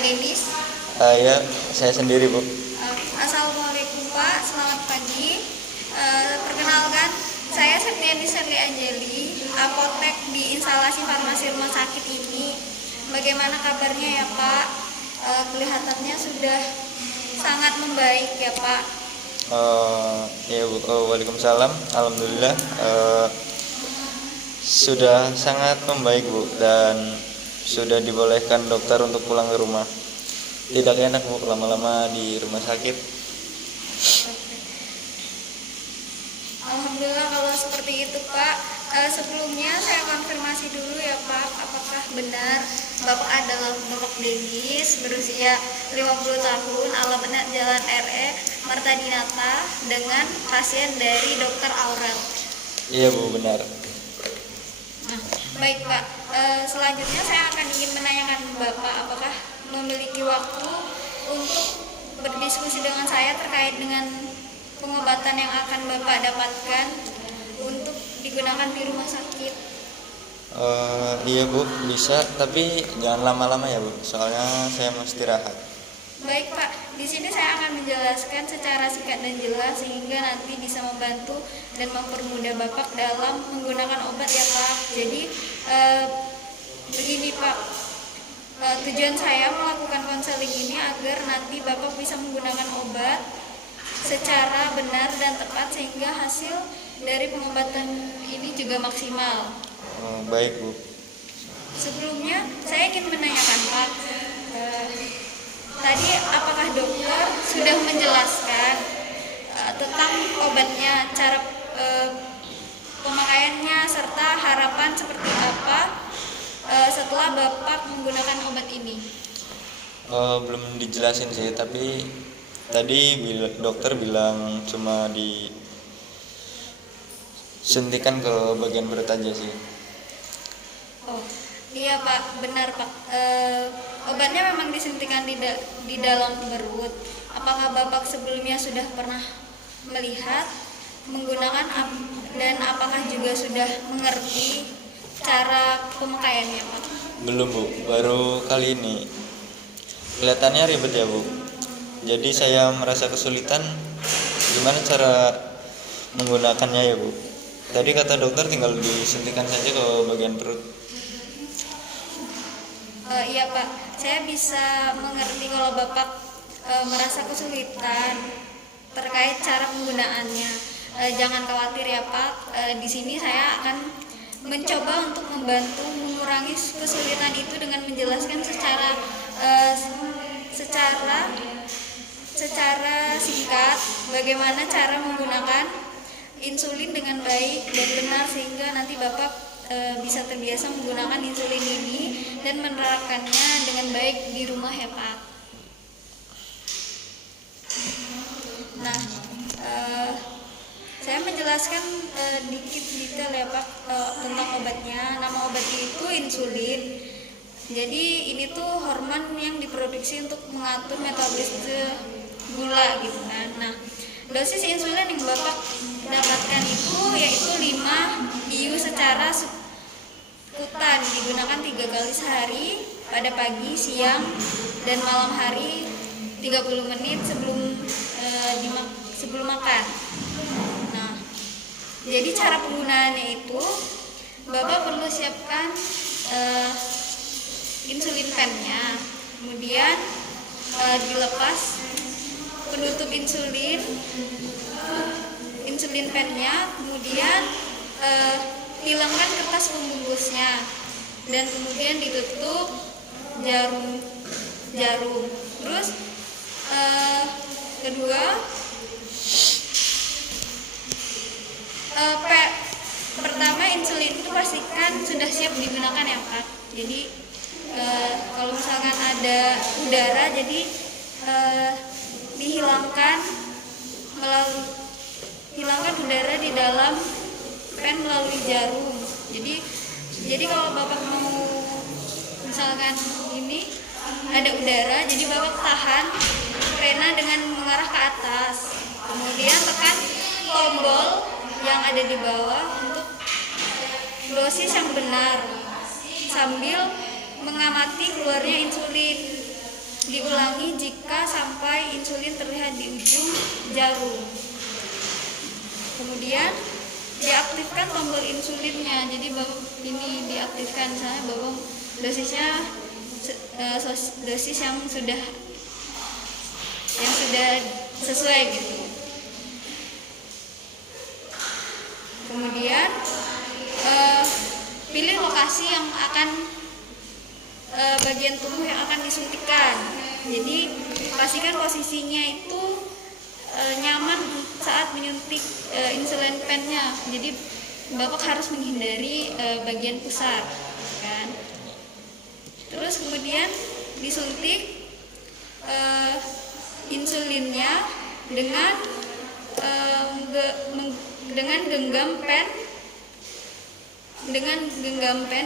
Pak Denis? Ya, saya sendiri, Bu. Assalamualaikum Pak, selamat pagi. Perkenalkan, saya Septiani Sherly Anjeli, apotek di instalasi farmasi rumah sakit ini. Bagaimana kabarnya ya Pak? Kelihatannya sudah sangat membaik ya Pak. Ya, Bu. Waalaikumsalam. Alhamdulillah, sudah sangat membaik, Bu, dan sudah dibolehkan dokter untuk pulang ke rumah. Tidak enak, Bu, lama-lama di rumah sakit. Alhamdulillah kalau seperti itu Pak. Sebelumnya saya konfirmasi dulu ya Pak, apakah benar Bapak adalah Bapak Denis, berusia 50 tahun, alamatnya Jalan RE Marta Dinata, dengan pasien dari Dr. Aurel. Iya, Bu, benar. Nah, baik Pak. Selanjutnya saya akan ingin menanyakan Bapak, apakah memiliki waktu untuk berdiskusi dengan saya terkait dengan pengobatan yang akan Bapak dapatkan untuk digunakan di rumah sakit. Iya, Bu, bisa, tapi jangan lama-lama ya, Bu, soalnya saya mau istirahat. Baik Pak, di sini saya akan menjelaskan secara singkat dan jelas sehingga nanti bisa membantu dan mempermudah Bapak dalam menggunakan obat ya Pak. Jadi begini Pak, tujuan saya melakukan konseling ini agar nanti Bapak bisa menggunakan obat secara benar dan tepat sehingga hasil dari pengobatan ini juga maksimal. Baik, Bu. Sebelumnya saya ingin menanyakan Pak, tadi apakah dokter sudah menjelaskan tentang obatnya, cara pemakaiannya, serta harapan seperti apa setelah Bapak menggunakan obat ini? Belum dijelasin sih, tapi tadi dokter bilang cuma disuntikan ke bagian perut aja sih. Oh iya Pak, benar Pak. Obatnya memang disuntikan di dalam perut. Apakah Bapak sebelumnya sudah pernah melihat menggunakan dan apakah juga sudah mengerti cara pemakaiannya Pak? Belum, Bu, baru kali ini. Kelihatannya ribet ya, Bu. Jadi saya merasa kesulitan gimana cara menggunakannya ya, Bu. Tadi kata dokter tinggal disuntikan saja ke bagian perut. Iya Pak, saya bisa mengerti kalau Bapak merasa kesulitan terkait cara penggunaannya. Jangan khawatir ya Pak, di sini saya akan mencoba untuk membantu mengurangi kesulitan itu dengan menjelaskan secara singkat bagaimana cara menggunakan insulin dengan baik dan benar sehingga nanti Bapak bisa terbiasa menggunakan insulin ini dan menerapkannya dengan baik di rumah ya Pak. Nah, saya menjelaskan dikit detail ya Pak tentang obatnya. Nama obatnya itu insulin. Jadi ini tuh hormon yang diproduksi untuk mengatur metabolisme gula gitu kan. Nah, dosis insulin yang Bapak dapatkan itu yaitu 5 IU secara subkutan, digunakan 3 kali sehari pada pagi, siang, dan malam hari 30 menit sebelum makan. Nah, jadi cara penggunaannya itu Bapak perlu siapkan insulin pennya, kemudian dilepas penutup insulin pennya, kemudian hilangkan kertas pembungkusnya dan kemudian ditutup jarum. Terus kedua, pertama insulin itu pastikan sudah siap digunakan ya Pak. Jadi kalau misalkan ada udara, jadi hilangkan udara di dalam pen melalui jarum. Jadi kalau Bapak mau misalkan ini ada udara, jadi Bapak tahan pena dengan mengarah ke atas, kemudian tekan tombol yang ada di bawah untuk dosis yang benar sambil mengamati keluarnya insulin. diulangi jika sampai insulin terlihat di ujung jarum. Kemudian diaktifkan tombol insulinnya. Jadi ini diaktifkan, misalnya bahwa dosisnya dosis yang sudah sesuai gitu. Kemudian pilih lokasi yang akan bagian tubuh yang akan disuntikkan. Jadi pastikan posisinya itu nyaman saat menyuntik insulin pennya. Jadi Bapak harus menghindari bagian pusar, kan? Terus kemudian disuntik insulinnya dengan genggam pen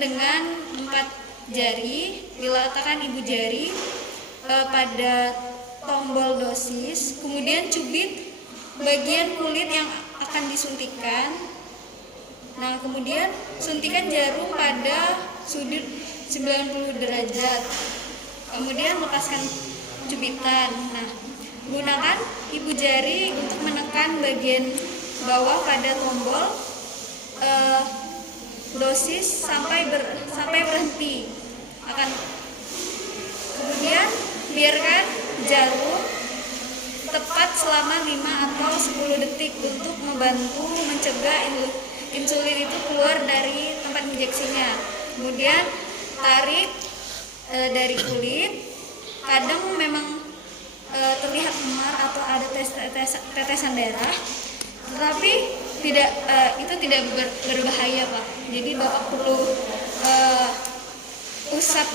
dengan 4 jari, diletakkan ibu jari pada tombol dosis, kemudian cubit bagian kulit yang akan disuntikkan. Nah, kemudian suntikan jarum pada sudut 90 derajat. Kemudian lepaskan cubitan. Nah, gunakan ibu jari untuk menekan bagian bawah pada tombol dosis sampai berhenti. Kemudian biarkan jarum tepat selama 5 atau 10 detik untuk membantu mencegah insulin itu keluar dari tempat injeksinya. Kemudian tarik dari kulit. Kadang memang terlihat memar atau ada tetesan darah, tetapi itu tidak berbahaya, Pak. Jadi Bapak perlu usap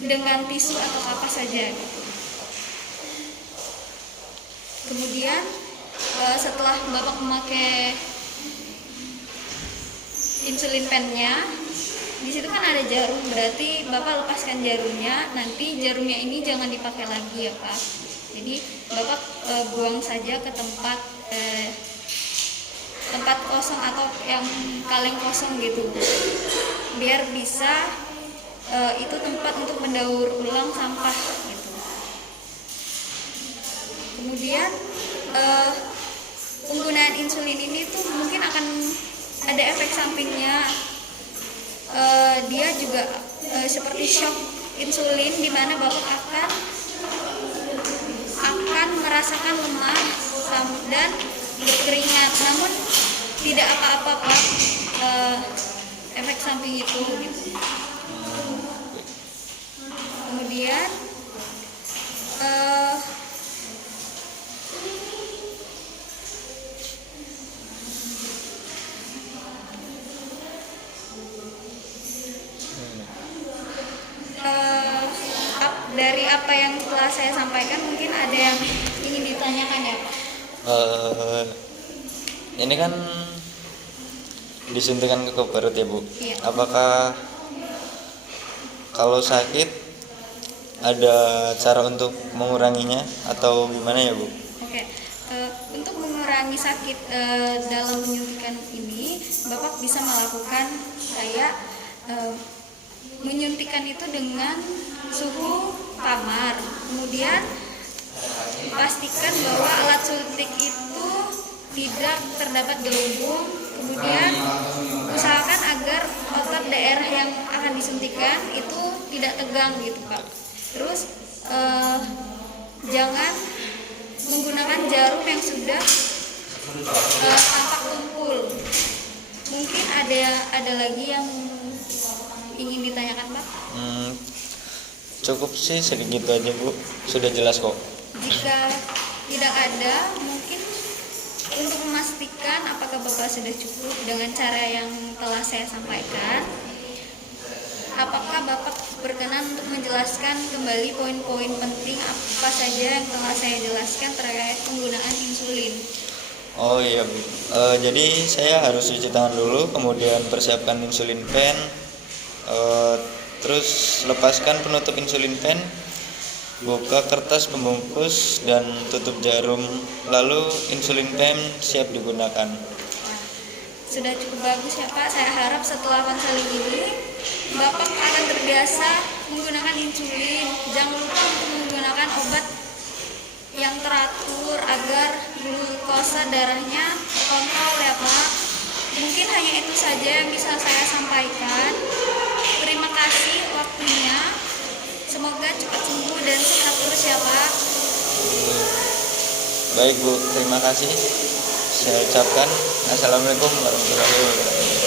dengan tisu atau apa saja. Kemudian setelah Bapak memakai insulin pennya, di situ kan ada jarum, berarti Bapak lepaskan jarumnya. Nanti jarumnya ini jangan dipakai lagi ya, Pak. Jadi Bapak buang saja ke tempat kosong atau yang kaleng kosong gitu, biar bisa itu tempat untuk mendaur ulang sampah gitu. Kemudian penggunaan insulin ini tuh mungkin akan ada efek sampingnya. Dia juga seperti shock insulin, di mana Bapak akan merasakan lemah dan berkeringat, namun tidak apa-apa, Pak, efek samping itu gitu. Kemudian dari apa yang telah saya sampaikan, mungkin ada yang ingin ditanyakan ya, Pak? Ini kan disuntikan ke perut ya, Bu? Iya. Apakah kalau sakit ada cara untuk menguranginya atau gimana ya, Bu? Oke. Untuk mengurangi sakit dalam menyuntikan ini, Bapak bisa melakukan kayak menyuntikan itu dengan suhu kamar. Kemudian pastikan bahwa alat suntik itu tidak terdapat gelembung. Kemudian usahakan agar otot daerah yang akan disuntikan itu tidak tegang gitu, Pak. Terus jangan menggunakan jarum yang sudah tampak tumpul. Mungkin ada lagi yang ingin ditanyakan, Pak? Cukup sih segitu aja, Bu. Sudah jelas kok. Jika tidak ada, mungkin untuk memastikan apakah Bapak sudah cukup dengan cara yang telah saya sampaikan, apakah Bapak berkenan untuk menjelaskan kembali poin-poin penting apa saja yang telah saya jelaskan terkait penggunaan insulin? Oh iya, Bu. Jadi saya harus cuci tangan dulu, kemudian persiapkan insulin pen, terus lepaskan penutup insulin pen, buka kertas pembungkus dan tutup jarum, lalu insulin pen siap digunakan. Sudah cukup bagus ya, Pak. Saya harap setelah konseling ini Bapak akan terbiasa menggunakan insulin. Jangan lupa untuk menggunakan obat yang teratur agar glukosa darahnya terkontrol ya Pak. Mungkin hanya itu saja yang bisa saya sampaikan. Terima kasih waktunya. Semoga cepat sembuh dan sehat terus ya Pak. Baik Bu, terima kasih. Saya ucapkan Assalamualaikum warahmatullahi wabarakatuh.